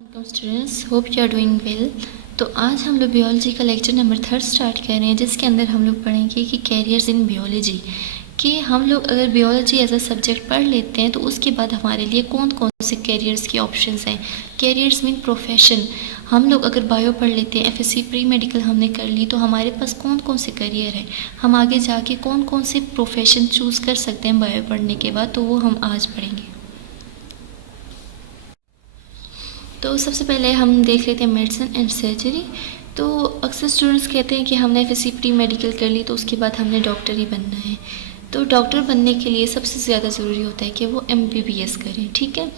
Welcome students, hope you are doing well. तो आज हम लोग बायोलॉजी का लेक्चर नंबर 3 स्टार्ट कर रहे हैं, जिसके अंदर हम लोग पढ़ेंगे कि कैरियर्स इन बायोलॉजी। कि हम लोग अगर बायोलॉजी एज अ सब्जेक्ट पढ़ लेते हैं तो उसके बाद हमारे लिए कौन कौन से कैरियर्स के ऑप्शंस हैं। Carriers mean profession. हम लोग अगर बायो पढ़ लेते हैं, एफएससी प्री मेडिकल हमने कर ली, तो हमारे पास कौन कौन से करियर हैं, हम आगे जाके कौन कौन से प्रोफेशन चूज़ कर सकते हैं बायो पढ़ने के बाद, तो वो हम आज पढ़ेंगे। तो सबसे पहले हम देख लेते हैं मेडिसिन एंड सर्जरी। तो अक्सर स्टूडेंट्स कहते हैं कि हमने एफएससी प्री मेडिकल कर ली तो उसके बाद हमने डॉक्टर ही बनना है। तो डॉक्टर बनने के लिए सबसे ज़्यादा ज़रूरी होता है कि वो एमबीबीएस करें, ठीक है।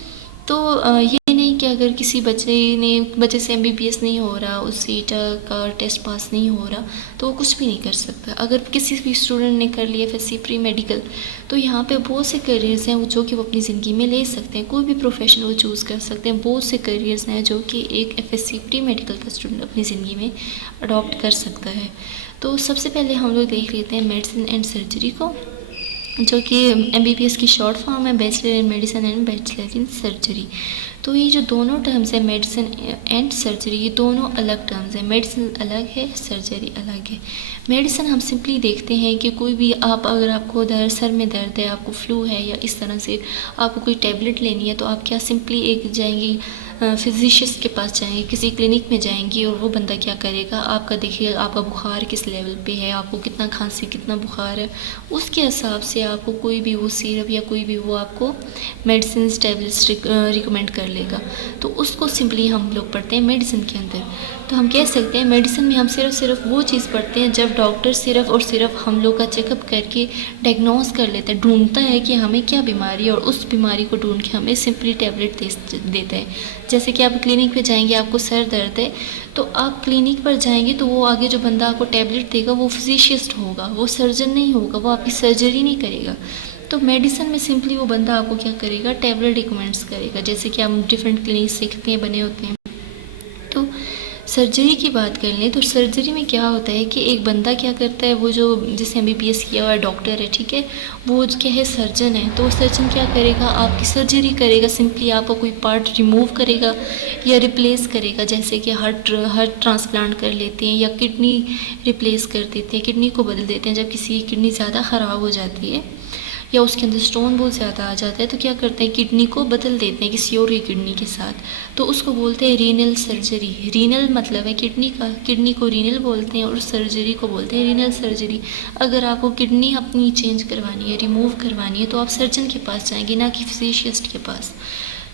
तो ये नहीं कि अगर किसी बच्चे से एमबीबीएस नहीं हो रहा, उस सीट का टेस्ट पास नहीं हो रहा, तो वो कुछ भी नहीं कर सकता। अगर किसी भी स्टूडेंट ने कर लिया एफएससी प्री मेडिकल, तो यहाँ पे बहुत से करियर्स हैं जो कि वो अपनी ज़िंदगी में ले सकते हैं, कोई भी प्रोफेशन वो चूज़ कर सकते हैं। बहुत से करियर्स हैं जो कि एक एफएससी प्री मेडिकल का स्टूडेंट अपनी ज़िंदगी में अडॉप्ट कर सकता है। तो सबसे पहले हम लोग देख लेते हैं मेडिसिन एंड सर्जरी को, जो कि एमबीबीएस की शॉर्ट फॉर्म है, bachelor in medicine and bachelor in surgery. तो ये जो दोनों टर्म्स है मेडिसिन एंड सर्जरी, ये दोनों अलग टर्म्स है। मेडिसिन अलग है, सर्जरी अलग है। मेडिसिन हम सिंपली देखते हैं कि कोई भी अगर आपको सर में दर्द है, आपको फ्लू है या इस तरह से आपको कोई टैबलेट लेनी है, तो आप क्या सिंपली एक जाएंगी फिजिशियस के पास जाएंगे, किसी क्लिनिक में जाएंगी, और वो बंदा क्या करेगा, आपका देखिएगा आपका बुखार किस लेवल पे है, आपको कितना खांसी कितना बुखार है, उसके हिसाब से आपको कोई भी वो सिरप या कोई भी वो आपको मेडिसिन टैबलेट्स रिकमेंड कर लेगा। तो उसको सिंपली हम लोग पढ़ते हैं मेडिसिन के अंदर। तो हम कह सकते हैं मेडिसिन में हम सिर्फ वो चीज़ पढ़ते हैं जब डॉक्टर सिर्फ और सिर्फ हम लोग का चेकअप करके डायग्नोस कर लेता है, ढूंढता है कि हमें क्या बीमारी है, और उस बीमारी को ढूंढ के हमें सिंपली टैबलेट देता है। जैसे कि आप क्लिनिक पे जाएंगे, आपको सर दर्द है, तो आप क्लिनिक पर जाएंगे तो वो आगे जो बंदा आपको टैबलेट देगा वो फिजिशिस्ट होगा, वो सर्जन नहीं होगा, वो आपकी सर्जरी नहीं करेगा। तो मेडिसिन में सिंपली वो बंदा आपको क्या करेगा, टैबलेट रिकमेंड्स करेगा, जैसे कि हम डिफरेंट क्लिनिक सीखते हैं, बने होते हैं। तो सर्जरी की बात कर लें तो सर्जरी में क्या होता है कि एक बंदा क्या करता है, वो जो जिसने एमबीबीएस किया हुआ डॉक्टर है, ठीक है, वो क्या है, सर्जन है। तो सर्जन क्या करेगा, आपकी सर्जरी करेगा, सिंपली आपका कोई पार्ट रिमूव करेगा या रिप्लेस करेगा। जैसे कि हार्ट ट्रांसप्लांट कर लेते हैं या किडनी रिप्लेस कर देते हैं, किडनी को बदल देते हैं। जब किसी की किडनी ज़्यादा ख़राब हो जाती है या उसके अंदर स्टोन बहुत ज़्यादा आ जाता है, तो क्या करते हैं, किडनी को बदल देते हैं किसी और की किडनी के साथ। तो उसको बोलते हैं रीनल सर्जरी। रीनल मतलब है किडनी का, किडनी को रीनल बोलते हैं और सर्जरी को बोलते हैं रीनल सर्जरी। अगर आपको किडनी अपनी चेंज करवानी है, रिमूव करवानी है, तो आप सर्जन के पास जाएंगे, ना कि फिजिशिस्ट के पास।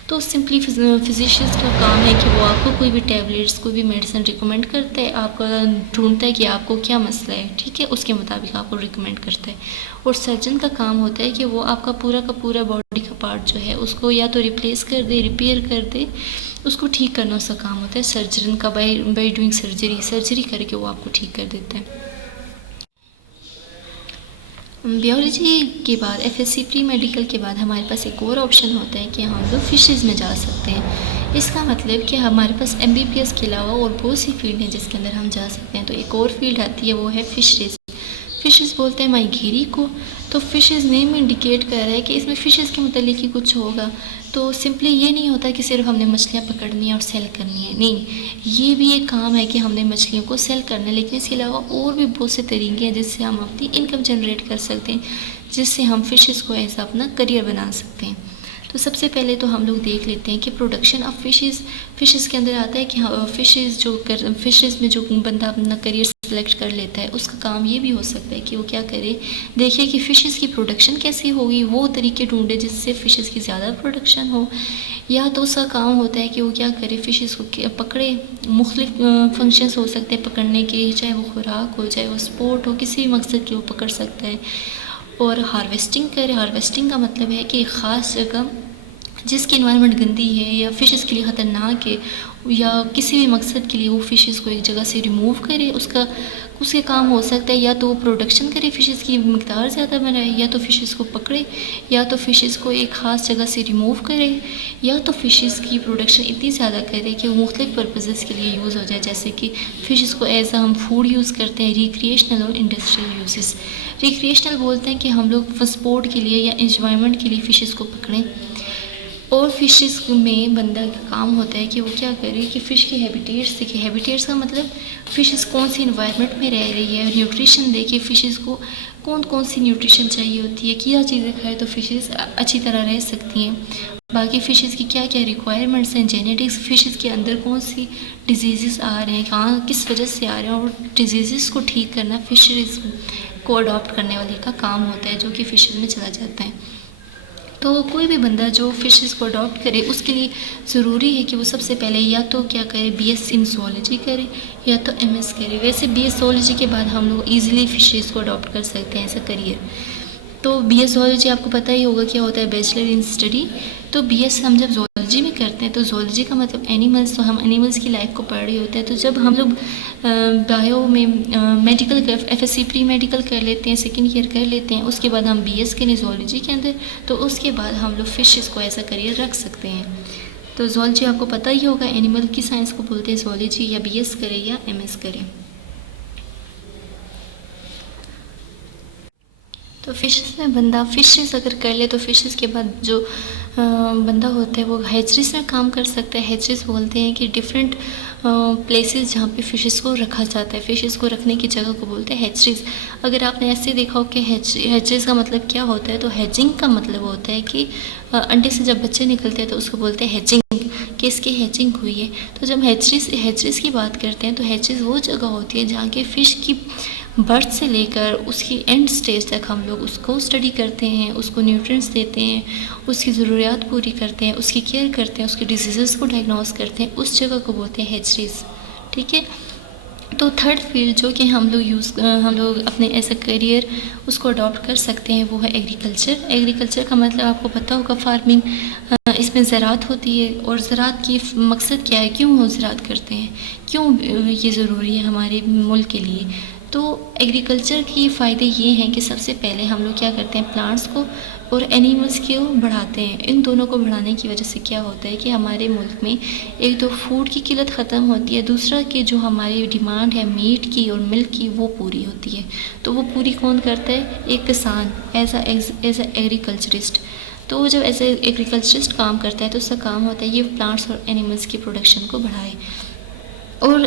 तो सिंपली फिजिशियंस का काम है कि वो आपको कोई भी टैबलेट्स, कोई भी मेडिसिन रिकमेंड करता है, आपका ढूंढता है कि आपको क्या मसला है, ठीक है, उसके मुताबिक आपको रिकमेंड करता है। और सर्जन का काम होता है कि वो आपका पूरा का पूरा बॉडी का पार्ट जो है उसको या तो रिप्लेस कर दे, रिपेयर कर दे, उसको ठीक करना उसका काम होता है सर्जन का। बाई डूइंग सर्जरी करके वो आपको ठीक कर देता है। बायोलॉजी के बाद एफएससी प्री मेडिकल के बाद हमारे पास एक और ऑप्शन होता है कि हम लोग फिशेज़ में जा सकते हैं। इसका मतलब कि हमारे पास एमबीबीएस के अलावा और बहुत सी फील्ड हैं जिसके अंदर हम जा सकते हैं। तो एक और फील्ड आती है, वो है फिशेज़। फिशेज़ बोलते हैं माहीगीरी को। तो फिशेज़ नेम इंडिकेट कर रहा है कि इसमें फ़िशेज़ के मतलब ही कुछ होगा। तो सिंपली ये नहीं होता कि सिर्फ हमने मछलियाँ पकड़नी है और सेल करनी है, नहीं, ये भी एक काम है कि हमने मछलियों को सेल करना है। लेकिन इसके अलावा और भी बहुत से तरीके हैं जिससे हम अपनी इनकम जनरेट कर सकते हैं, जिससे हम फ़िशेज़ को ऐसा अपना करियर बना सकते हैं। तो सबसे पहले तो हम लोग देख लेते हैं कि प्रोडक्शन ऑफ फ़िशेज़ के अंदर आता है कि फ़िशेज़ में जो बंदा अपना करियर सेलेक्ट कर लेता है, उसका काम ये भी हो सकता है कि वो क्या करे, देखिए कि फ़िशेज़ की प्रोडक्शन कैसी होगी, वो तरीके ढूंढे जिससे फ़िशेज़ की ज़्यादा प्रोडक्शन हो। या तो उसका काम होता है कि वो क्या करे, फ़िशेज़ को पकड़े। मुख्तलिफ फंक्शंस हो सकते हैं पकड़ने के, चाहे वो खुराक हो, चाहे वो स्पोर्ट हो, किसी भी मकसद के वो पकड़ सकता है। और हार्वेस्टिंग करे। हार्वेस्टिंग का मतलब है कि ख़ास जगह जिसकी इन्वायरमेंट गंदी है या फ़िशेज़ के लिए ख़तरनाक है या किसी भी मकसद के लिए वो फ़िशेज़ को एक जगह से रिमूव करे, उसके काम हो सकता है या तो वो प्रोडक्शन करे, फ़िशेज़ की मकदार ज़्यादा बनाए, या तो फ़िशेज़ को पकड़े, या तो फ़िशेज़ को एक ख़ास जगह से रिमूव करे, या तो फ़िशेज़ की प्रोडक्शन इतनी ज़्यादा करे कि वो मुख्तलिफ पर्पसेस के लिए यूज़ हो जाए। जैसे कि फ़िशेज़ को एज हम फूड यूज़ करते हैं, रिक्रिएशनल और इंडस्ट्रियल यूजेस। रिक्रिएशनल बोलते हैं कि हम लोग स्पोर्ट के लिए या इंजॉयमेंट के लिए फ़िशेज़ को पकड़ें, और फिशेस में बंदा का काम होता है कि वो क्या करे कि फ़िश के हैबिटेट्स देखे। हैबिटेट्स का मतलब फ़िशेस कौन सी इन्वायरमेंट में रह रही है, न्यूट्रिशन देखे फ़िशेस को कौन कौन सी न्यूट्रिशन चाहिए होती है, क्या चीज़ें खाए तो फ़िशेस अच्छी तरह रह सकती हैं, बाकी फ़िशेस की क्या क्या रिक्वायरमेंट्स हैं, जेनेटिक्स, फ़िशेस के अंदर कौन सी डिजीज़ आ रहे हैं, कहाँ किस वजह से आ रहे हैं, और डिजीज़ को ठीक करना फ़िशरीज़ को अडॉप्ट करने वाले का काम होता है, जो कि फ़िशेस में चला जाता है। तो कोई भी बंदा जो फ़िशेस को अडॉप्ट करे उसके लिए ज़रूरी है कि वो सबसे पहले या तो क्या करे, बीएस इन ज़ूलॉजी करे या तो एमएस करे। वैसे बीएस ज़ूलॉजी के बाद हम लोग ईजिली फ़िशेस को अडॉप्ट कर सकते हैं एज अ करियर। तो बीएस ज़ूलॉजी आपको पता ही होगा क्या होता है, बैचलर इन स्टडी। तो बीएस हम जब ज़ूलॉजी में करते हैं तो ज़ूलॉजी का मतलब एनिमल्स, तो हम एनिमल्स की लाइफ को पढ़ रहे होते हैं। तो जब हम लोग बायो में मेडिकल एफएससी प्री मेडिकल कर लेते हैं, सेकेंड ईयर कर लेते हैं, उसके बाद हम बीएस करें ज़ूलॉजी के अंदर, तो उसके बाद हम लोग फ़िशेस को ऐसा करियर रख सकते हैं। तो ज़ूलॉजी आपको पता ही होगा, एनिमल की साइंस को बोलते हैं ज़ूलॉजी, या बीएस करें या एमएस करें। तो फ़िशेस में बंदा फ़िशेस अगर कर ले तो फ़िशेस के बाद जो बंदा होता है वो हैचरीज में काम कर सकता है। हैचरीज बोलते हैं कि डिफरेंट प्लेसेस जहाँ पे फ़िशेस को रखा जाता है, फ़िशेस को रखने की जगह को बोलते हैं हैचरीज। अगर आपने ऐसे देखा हो कि हैचरीज का मतलब क्या होता है, तो हैचिंग का मतलब होता है कि अंडे से जब बच्चे निकलते हैं तो उसको बोलते हैं हैचिंग, कि इसकी हैचिंग हुई है। तो जब हैचरीज की बात करते हैं तो हैचरीज वो जगह होती है जहाँ के फ़िश की बर्थ से लेकर उसकी एंड स्टेज तक हम लोग उसको स्टडी करते हैं, उसको न्यूट्रिएंट्स देते हैं, उसकी ज़रूरियात पूरी करते हैं, उसकी केयर करते हैं, उसके डिजीज़ को डायग्नोस करते हैं, उस जगह को बोलते हैं हैचरीज। ठीक है। तो थर्ड फील्ड जो कि हम लोग अपने एज अ करियर उसको अडॉप्ट कर सकते हैं वो है एग्रीकल्चर। एग्रीकल्चर का मतलब आपको पता होगा फार्मिंग, इसमें ज़राअत होती है। और ज़राअत की मकसद क्या है, क्यों हम ज़राअत करते हैं, क्यों ये ज़रूरी है हमारे मुल्क के लिए। तो एग्रीकल्चर की फ़ायदे ये हैं कि सबसे पहले हम लोग क्या करते हैं, प्लांट्स को और एनिमल्स को बढ़ाते हैं। इन दोनों को बढ़ाने की वजह से क्या होता है कि हमारे मुल्क में एक तो फूड की किल्लत ख़त्म होती है, दूसरा कि जो हमारी डिमांड है मीट की और मिल्क की वो पूरी होती है। तो वो पूरी कौन करता है, एक किसान एज अ एग्रीकल्चरिस्ट। तो जब एज ए एग्रीकल्चरिस्ट काम करता है तो उसका काम होता है ये प्लांट्स और एनिमल्स की प्रोडक्शन को बढ़ाए। और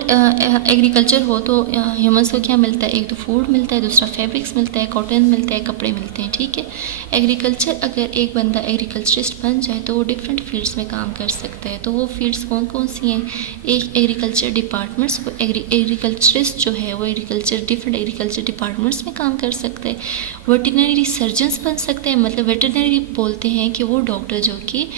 एग्रीकल्चर हो तो ह्यूमंस को क्या मिलता है, एक तो फूड मिलता है, दूसरा फैब्रिक्स मिलता है, कॉटन मिलता है, कपड़े मिलते हैं। ठीक है। एग्रीकल्चर अगर एक बंदा एग्रीकल्चरिस्ट बन जाए तो वो डिफरेंट फील्ड्स में काम कर सकता है। तो वो फील्ड्स कौन कौन सी हैं, एक एग्रीकल्चर डिपार्टमेंट्स, वो एग्रीकल्चरिस्ट जो है वो डिफरेंट एग्रीकल्चर डिपार्टमेंट्स में काम कर सकता है। वेटरनरी सर्जन्स बन सकते हैं, मतलब वेटरनरी बोलते हैं कि वो डॉक्टर जो कि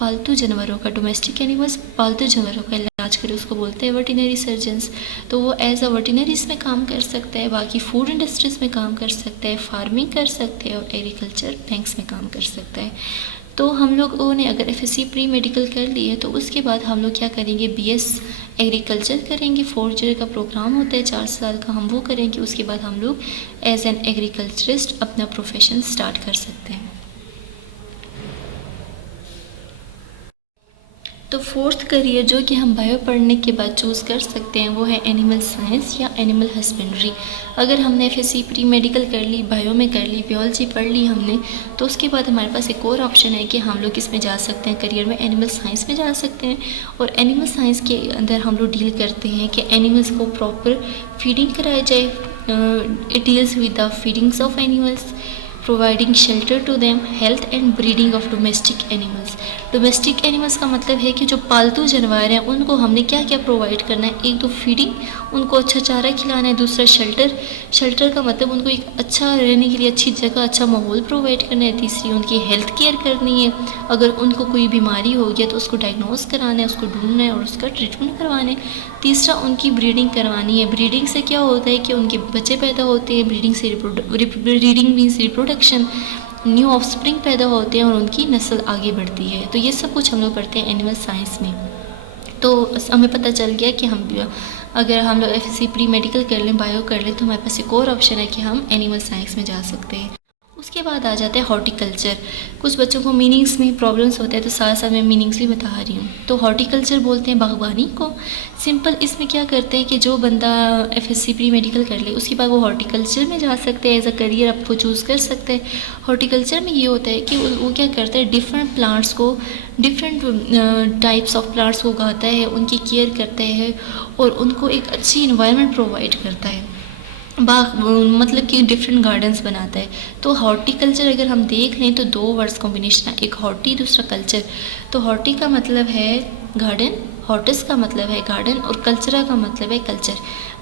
पालतू जानवरों का, डोमेस्टिक एनिमल्स, पालतू जानवरों का इलाज करे, उसको बोलते हैं वेटरनरी सर्जन्स। तो वो एज अ वेटरनरीज में काम कर सकता है, बाकी फूड इंडस्ट्रीज़ में काम कर सकता है, फार्मिंग कर सकते हैं, और एग्रीकल्चर बैंक्स में काम कर सकता है। तो हम लोगों ने अगर एफएससी प्री मेडिकल कर ली है तो उसके बाद हम लोग क्या करेंगे, बीएस एग्रीकल्चर करेंगे। 4 ईयर का प्रोग्राम होता है, 4 साल का, हम वो करेंगे। उसके बाद हम लोग एज एन एग्रीकल्चरिस्ट अपना प्रोफेशन स्टार्ट कर सकते हैं। तो फोर्थ करियर जो कि हम बायो पढ़ने के बाद चूज़ कर सकते हैं वो है एनिमल साइंस या एनिमल हस्बेंड्री। अगर हमने एफएससी प्री मेडिकल कर ली, बायो में कर ली, बायोलॉजी पढ़ ली हमने, तो उसके बाद हमारे पास एक और ऑप्शन है कि हम लोग किस में जा सकते हैं, करियर में एनिमल साइंस में जा सकते हैं। और एनिमल साइंस के अंदर हम लोग डील करते हैं कि एनिमल्स को प्रॉपर फीडिंग कराई जाए। It deals with the feedings of animals, providing shelter to them, health and breeding of domestic animals. Domestic animals का मतलब है कि जो पालतू जानवर हैं उनको हमने क्या क्या प्रोवाइड करना है, एक तो फीडिंग, उनको अच्छा चारा खिलाना है, दूसरा शेल्टर का मतलब उनको एक अच्छा रहने के लिए अच्छी जगह, अच्छा माहौल प्रोवाइड करना है, तीसरी उनकी हेल्थ केयर करनी है, अगर उनको कोई बीमारी हो गया तो उसको डायग्नोस कराना है, उसको ढूंढना है और उसका ट्रीटमेंट करवाना है, तीसरा उनकी ब्रीडिंग करवानी है। ब्रीडिंग से क्या होता है कि उनके बच्चे पैदा होते हैं, ब्रीडिंग से breeding means reproduction, new offspring पैदा होते हैं और उनकी नस्ल आगे बढ़ती है। तो ये सब कुछ हम लोग पढ़ते हैं एनिमल साइंस में। तो हमें पता चल गया कि अगर हम लोग एफएससी प्री मेडिकल कर लें, बायो कर लें, तो हमारे पास एक और ऑप्शन है कि हम एनिमल साइंस में जा सकते हैं। उसके बाद आ जाता है हॉर्टिकल्चर। कुछ बच्चों को मीनिंग्स में प्रॉब्लम्स होते हैं तो साथ साथ मैं मीनिंग्स भी बता रही हूँ। तो हॉर्टिकल्चर बोलते हैं बागवानी को। सिंपल इसमें क्या करते हैं कि जो बंदा एफएससी प्री मेडिकल कर ले उसके बाद वो हॉर्टिकल्चर में जा सकते हैं, एज अ करियर आप वो चूज़ कर सकते हैं। हॉर्टिकल्चर में ये होता है कि वो क्या करता है, डिफरेंट प्लांट्स को, डिफरेंट टाइप्स ऑफ प्लांट्स को उगाता है, उनकी केयर करता है और उनको एक अच्छी इन्वायरमेंट प्रोवाइड करता है। बाग मतलब कि डिफरेंट गार्डन्स बनाता है। तो हॉर्टिकल्चर अगर हम देख लें तो दो वर्ड्स कॉम्बिनेशन है, एक हॉर्टी दूसरा कल्चर। तो हॉर्टी का मतलब है गार्डन, हॉर्टिस का मतलब है गार्डन और कल्चरा का मतलब है कल्चर।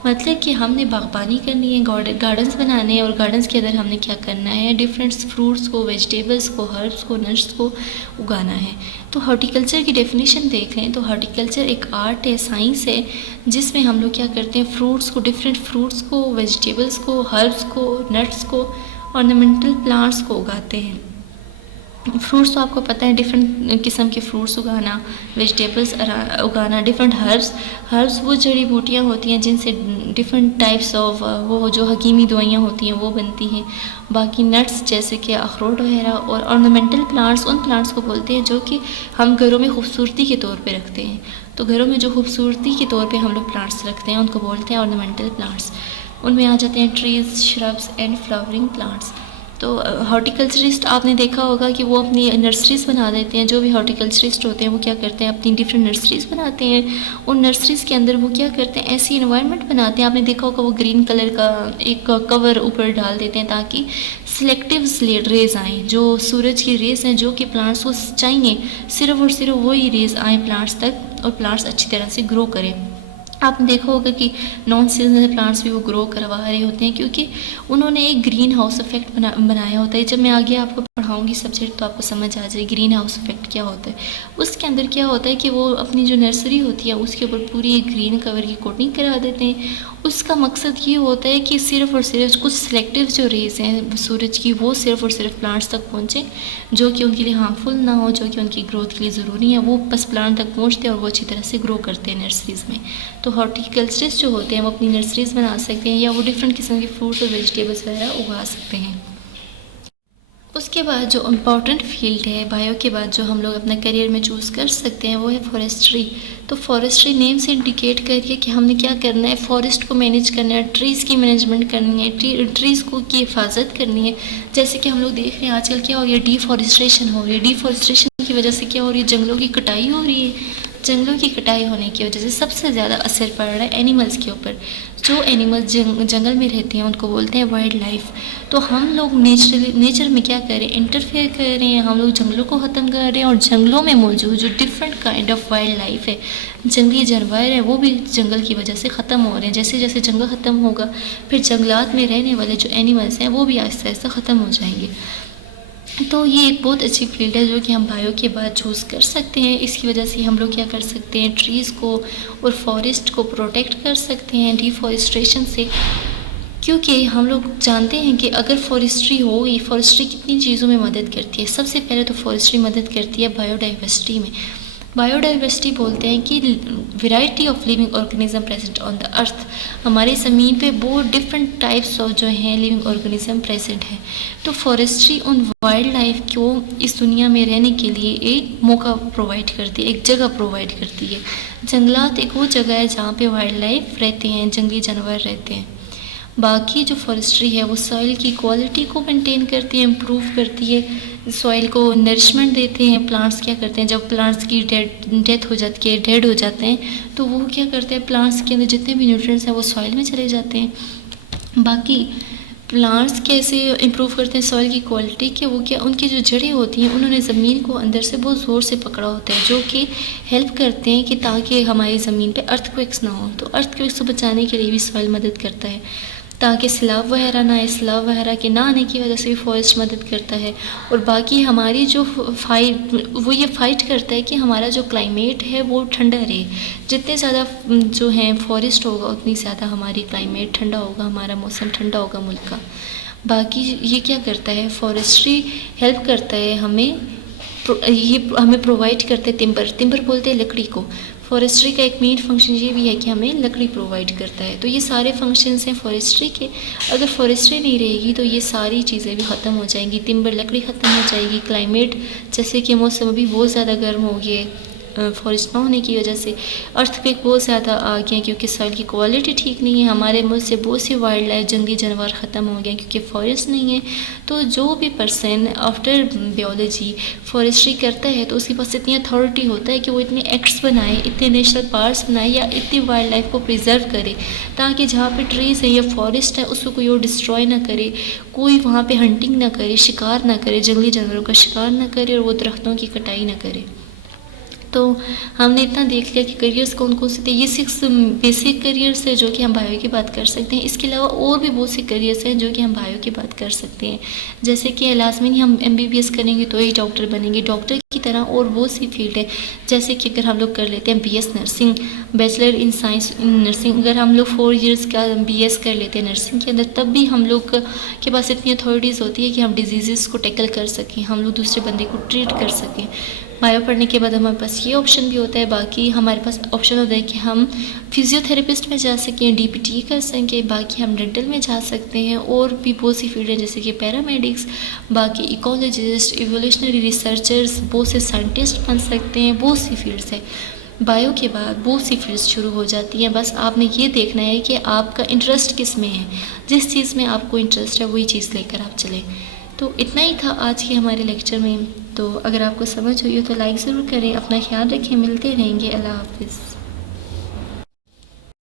मतलब कि हमने बागबानी करनी है, गार्डन्स बनाने हैं और गार्डन्स के अंदर हमने क्या करना है, डिफरेंट फ्रूट्स को, वेजिटेबल्स को, हर्ब्स को, नट्स को उगाना है। तो हॉर्टिकल्चर की डेफिनेशन देख लें तो हॉर्टिकल्चर एक आर्ट है, साइंस है, जिसमें हम लोग क्या करते हैं, फ्रूट्स को, डिफरेंट फ्रूट्स को, वेजिटेबल्स को, हर्ब्स को, नट्स को, ऑर्नामेंटल प्लांट्स को उगाते हैं। फ्रूट्स तो आपको पता है, डिफरेंट किस्म के फ्रूट्स उगाना, वेजिटेबल्स उगाना, डिफरेंट हर्ब्स वो जड़ी बूटियाँ होती हैं जिनसे डिफरेंट टाइप्स ऑफ वो जो हकीमी दवाइयाँ होती हैं वो बनती हैं। बाकी नट्स जैसे कि अखरोट वगैरह, और ऑर्नामेंटल प्लांट्स उन प्लांट्स को बोलते हैं जो कि हम घरों में खूबसूरती के तौर पे रखते हैं। तो घरों में जो खूबसूरती के तौर पे हम लोग प्लांट्स रखते हैं उनको बोलते हैं ऑर्नामेंटल प्लांट्स। उनमें आ जाते हैं trees, shrubs and flowering plants. तो हॉर्टिकल्चरिस्ट आपने देखा होगा कि वो अपनी नर्सरीज़ बना देते हैं। जो भी हॉर्टिकल्चरिस्ट होते हैं वो क्या करते हैं, अपनी डिफरेंट नर्सरीज़ बनाते हैं। उन नर्सरीज़ के अंदर वो क्या करते हैं, ऐसी इन्वायरमेंट बनाते हैं, आपने देखा होगा वो ग्रीन कलर का एक कवर ऊपर डाल देते हैं ताकि सिलेक्टिव रेज़ आएँ, जो सूरज की रेज़ हैं जो कि प्लांट्स को चाहिए, सिर्फ और सिर्फ वही रेज़ आएँ प्लांट्स तक और प्लांट्स अच्छी तरह से ग्रो करें। आपने देखा होगा कि नॉन सीजनल प्लांट्स भी वो ग्रो करवा रहे होते हैं क्योंकि उन्होंने एक ग्रीन हाउस इफेक्ट बनाया होता है। जब मैं आगे आपको पढ़ाऊंगी सब्जेक्ट तो आपको समझ आ जाए ग्रीन हाउस इफेक्ट क्या होता है। उसके अंदर क्या होता है कि वो अपनी जो नर्सरी होती है उसके ऊपर पूरी एक ग्रीन कवर की कोटिंग करा देते हैं। उसका मकसद ये होता है कि सिर्फ और सिर्फ कुछ सिलेक्टिव जो रेज़ हैं सूरज की वो सिर्फ और सिर्फ प्लांट्स तक पहुँचें, जो कि उनके लिए हार्मफुल ना हो, जो कि उनकी ग्रोथ के लिए ज़रूरी है, वो बस प्लांट तक पहुँचते हैं और वो अच्छी तरह से ग्रो करते हैं नर्सरीज़ में। तो हॉर्टिकल्चरिस्ट जो होते हैं वो अपनी नर्सरीज़ बना सकते हैं या वो डिफरेंट किस्म के फ्रूट्स और वेजिटेबल्स वगैरह उगा सकते हैं। उसके बाद जो इम्पॉर्टेंट फील्ड है बायो के बाद जो हम लोग अपना करियर में चूज़ कर सकते हैं वो है फॉरेस्ट्री। तो फॉरेस्ट्री नेम से इंडिकेट करिए कि हमने क्या करना है, फॉरेस्ट को मैनेज करना है, ट्रीज़ की मैनेजमेंट करनी है, ट्रीज़ को की हिफाजत करनी है। जैसे कि हम लोग देख रहे हैं आजकल क्या हो रही है, डिफॉरेस्ट्रेशन हो रही है। डिफॉरेस्ट्रेशन की वजह से क्या हो रही है, जंगलों की कटाई हो रही है। जंगलों की कटाई होने की वजह से सबसे ज़्यादा असर पड़ रहा है एनिमल्स के ऊपर। जो एनिमल्स जंगल में रहते हैं उनको बोलते हैं वाइल्ड लाइफ। तो हम लोग नेचर में क्या करें, इंटरफेयर कर रहे हैं, हम लोग जंगलों को ख़त्म कर रहे हैं और जंगलों में मौजूद जो different kind of wild life है, जंगली जानवर है, वो भी जंगल की वजह से ख़त्म हो रहे हैं। जैसे जैसे जंगल ख़त्म होगा फिर जंगलात में रहने वाले जो एनिमल्स हैं वो भी आहिस्ता आहिस्ता ख़त्म हो जाएंगे। तो ये एक बहुत अच्छी फील्ड है जो कि हम बायो के बाद चूज़ कर सकते हैं। इसकी वजह से हम लोग क्या कर सकते हैं, ट्रीज़ को और फॉरेस्ट को प्रोटेक्ट कर सकते हैं डिफॉरेस्ट्रेशन से। क्योंकि हम लोग जानते हैं कि अगर फॉरेस्ट्री हो, ये फॉरेस्ट्री कितनी चीज़ों में मदद करती है। सबसे पहले तो फॉरेस्ट्री मदद करती है बायोडाइवर्सिटी में। बायोडाइवर्सिटी बोलते हैं कि variety of living organism present on the earth. हमारे ज़मीन पे बहुत डिफरेंट टाइप्स ऑफ जो हैं लिविंग ऑर्गेनिज्म प्रेजेंट है। तो फॉरेस्ट्री उन वाइल्ड लाइफ को इस दुनिया में रहने के लिए एक मौका प्रोवाइड करती है, एक जगह प्रोवाइड करती है। जंगलात एक वो जगह है जहाँ पे वाइल्ड लाइफ रहते हैं, जंगली जानवर रहते हैं। बाकी जो फॉरेस्ट्री है वो सॉइल की क्वालिटी को मेंटेन करती है, इम्प्रूव करती है, सॉइल को नरिशमेंट देते हैं। प्लांट्स क्या करते हैं, जब प्लांट्स की डेथ हो जाती है, डेड हो जाते हैं, तो वो क्या करते हैं, प्लांट्स के अंदर जितने भी न्यूट्रिएंट्स हैं वो सॉइल में चले जाते हैं। बाकी प्लांट्स कैसे इम्प्रूव करते हैं सॉइल की क्वालिटी के, वो क्या, उनकी जो जड़ें होती हैं उन्होंने ज़मीन को अंदर से बहुत ज़ोर से पकड़ा होता है, जो कि हेल्प करते हैं कि ताकि हमारी ज़मीन पे अर्थक्वेक्स ना हो। तो अर्थक्वेक्स को बचाने के लिए भी सॉइल मदद करता है, ताकि सैलाब वगैरह ना आए। सैलाब वगैरह के ना आने की वजह से भी फॉरेस्ट मदद करता है। और बाकी हमारी जो वो ये फाइट करता है कि हमारा जो क्लाइमेट है वो ठंडा रहे। जितने ज़्यादा जो है फॉरेस्ट होगा उतनी ज़्यादा हमारी क्लाइमेट ठंडा होगा, हमारा मौसम ठंडा होगा मुल्क का। बाकी ये क्या करता है, फॉरेस्ट्री हेल्प करता है हमें, ये हमें प्रोवाइड करते हैं टिम्बर बोलते हैं लकड़ी को। फॉरेस्ट्री का एक मेन फंक्शन ये भी है कि हमें लकड़ी प्रोवाइड करता है। तो ये सारे फंक्शंस हैं फॉरेस्ट्री के। अगर फॉरेस्ट्री नहीं रहेगी तो ये सारी चीज़ें भी ख़त्म हो जाएंगी, टिम्बर लकड़ी ख़त्म हो जाएगी। क्लाइमेट जैसे कि मौसम अभी बहुत ज़्यादा गर्म हो गया है फॉरेस्ट ना होने की वजह से, अर्थक्वेक बहुत ज़्यादा आ गए हैं क्योंकि सॉइल की क्वालिटी ठीक नहीं है। हमारे मुल्क से बहुत सी वाइल्ड लाइफ जंगली जानवर ख़त्म हो गए क्योंकि फॉरेस्ट नहीं है। तो जो भी पर्सन आफ्टर बायोलॉजी फॉरेस्ट्री करता है तो उसके पास इतनी अथॉरिटी होता है कि वो इतने एक्ट्स बनाए, इतने नेशनल पार्क्स बनाए या इतनी वाइल्ड लाइफ को प्रिजर्व करे ताकि जहाँ पे ट्रीज़ है या फॉरेस्ट है उसको कोई और डिस्ट्रॉय ना करे, कोई वहाँ पे हंटिंग ना करे, शिकार ना करे, जंगली जानवरों का शिकार ना करे और वो दरख्तों की कटाई ना करे। तो हमने इतना देख लिया कि करियर्स कौन कौन से थे। ये 6 बेसिक करियर्स है जो कि हम बायो की बात कर सकते हैं। इसके अलावा और भी बहुत से करियर्स हैं जो कि हम बायो की बात कर सकते हैं। जैसे कि लाजमी हम MBBS करेंगे तो ही डॉक्टर बनेंगे। डॉक्टर की तरह और बहुत सी फील्ड है, जैसे कि अगर हम लोग कर लेते हैं BS nursing, bachelor in science in nursing, अगर हम लोग 4 ईयर्स का BS कर लेते हैं नर्सिंग के अंदर, तब भी हम लोग के पास इतनी अथॉरिटीज़ होती है कि हम डिजीज़ को टैकल कर सकें, हम लोग दूसरे बंदे को ट्रीट कर सकें। बायो पढ़ने के बाद हमारे पास ये ऑप्शन भी होता है। बाकी हमारे पास ऑप्शन होता है कि हम फिजियोथेरेपिस्ट में जा सकें, DPT कर सकें, बाकी हम डेंटल में जा सकते हैं। और भी बहुत सी फील्ड हैं जैसे कि पैरामेडिक्स, बाकी इकोलॉजिस्ट, इवोल्यूशनरी रिसर्चर्स, बहुत से साइंटिस्ट बन सकते हैं। बहुत सी फील्ड्स है। बायो के बाद बहुत सी फील्ड्स शुरू हो जाती हैं। बस आपने ये देखना है कि आपका इंटरेस्ट किस में है, जिस चीज़ में आपको इंटरेस्ट है वही चीज़ लेकर आप चलें। तो इतना ही था आज के हमारे लेक्चर में। तो अगर आपको समझ हुई हो तो लाइक ज़रूर करें। अपना ख्याल रखें, मिलते रहेंगे। अल्लाह हाफ़िज़।